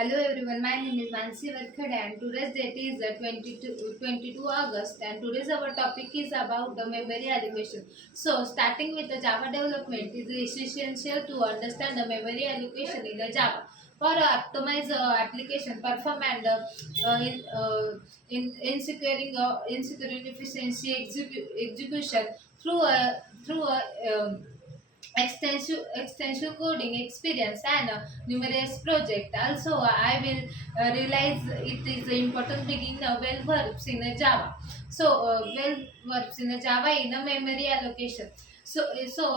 Hello everyone, my name is Mansi Vadkhade and today's date is 22 August and today's our topic is about the memory allocation. So starting with the Java development is essential to understand the memory allocation in the Java. For optimize application perform and in securing efficiency execution through a extensive coding experience and numerous project. Also I will realize it is important begin well verbs in a Java. So well verbs in a Java in a memory allocation. So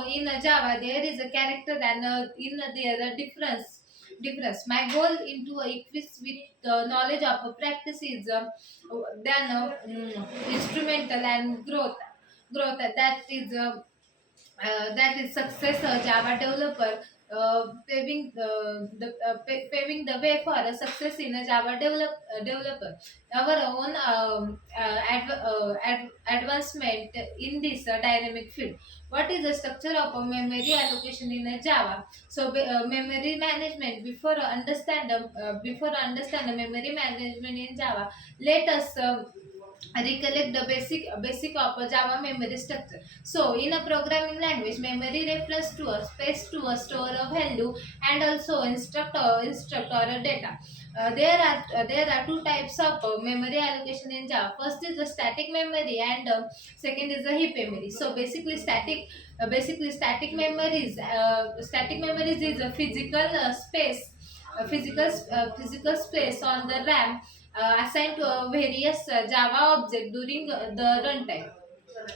in a Java there is a character and in there a difference. My goal into equips with the knowledge of a practice is than instrumental and growth that is success Java developer paving the way for a success in a Java developer. Our own advancement in this dynamic field. What is the structure of a memory allocation in a Java? So memory management. Before understand the memory management in Java, let us. Recollect the basic of a Java memory structure. So in a programming language, memory refers to a space to a store of value and also instruct or a data. There are two types of memory allocation in Java. First is the static memory and second is the heap memory. So basically static memories is a physical space on the RAM assigned to a various Java object during the runtime.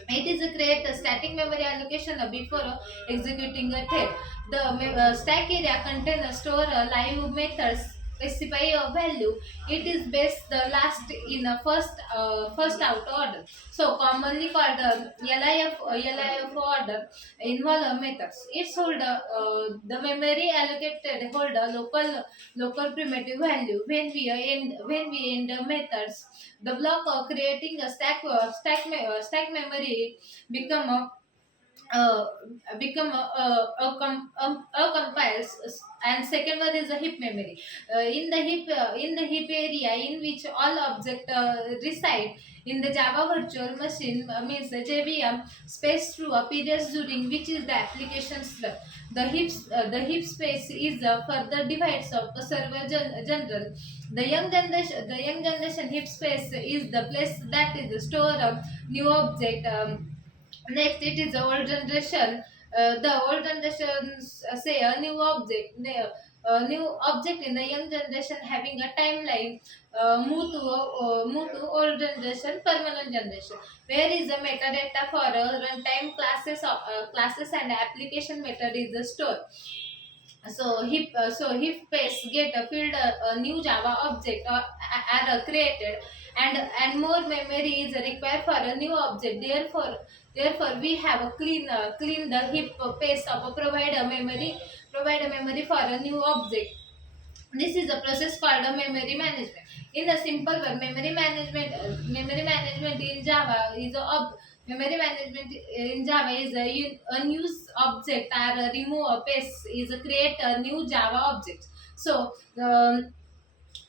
It is a create a static memory allocation before executing a thread. The stack area contains a store live methods specify a value. It is based the last in a first out order. So commonly called LIF order involve methods. It's hold the memory allocated hold a local primitive value when we end the methods. The block of creating a stack memory become a uh, compiles. And second one is the heap memory. In the heap area in which all object reside in the Java virtual machine means the JVM space through a periods during which is the applications run. The heap space is further divides of a server general. The young generation heap space is the place that is store of new object. Next, it is the old generation. The old generation say a new object. New object in the young generation having a timeline move to old generation permanent generation. Where is the metadata for runtime classes and application method is the store. So heap space get a field a new Java object are created and more memory is required for a new object. Therefore we have a clean the heap space of a provide a memory for a new object. This is a process called a memory management. In a simple word, memory management in Java is memory management in Java is a unused object or a remove a paste is a create a new Java object. So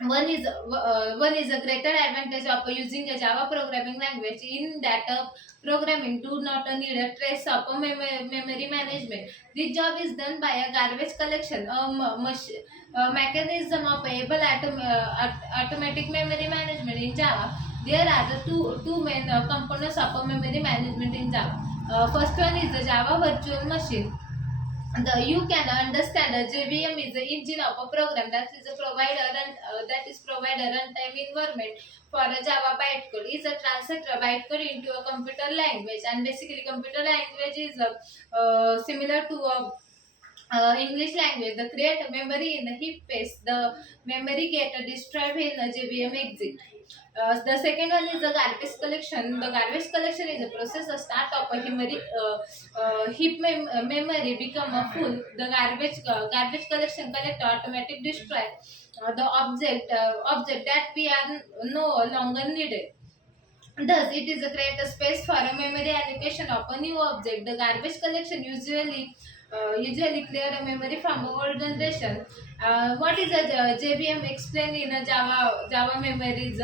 one is a greater advantage of using a Java programming language in that programming do not need a trace of a memory management. This job is done by a garbage collection, a mechanism of able automatic memory management in Java. There are the two main components of a memory management in Java. First one is the Java virtual machine. You can understand JVM is the engine of a program that is provide a runtime environment for a Java bytecode. Is a translate a bytecode into a computer language, and basically computer language is similar to a English language. The create memory in the heap space. The memory get destroyed when the JVM exit. The second one is the garbage collection. The garbage collection is a process the start of a memory become a full. The garbage collection collect automatic destroy the object that we are no longer needed. Thus, it is a create a space for a memory allocation of a new object. The garbage collection usually usually clear a memory from a old generation. What is a JVM? Explain in a Java memories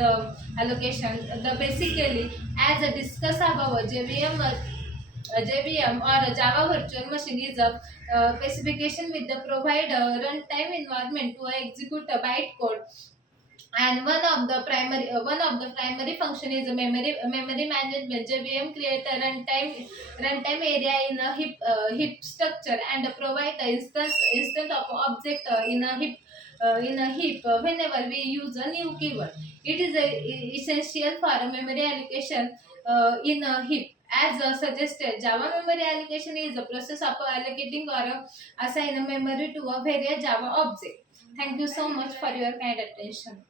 allocation. The basically, as a discuss above, JVM or a Java virtual machine is a specification with the provider runtime environment to execute a byte code, and one of the primary function is a memory management. JVM create a runtime area in a heap structure and provide the instance of object in a heap whenever we use a new keyword. It is essential for a memory allocation in a heap. As suggested, Java memory allocation is a process of allocating or assign a memory to a various Java object. Thank you so much for your kind attention.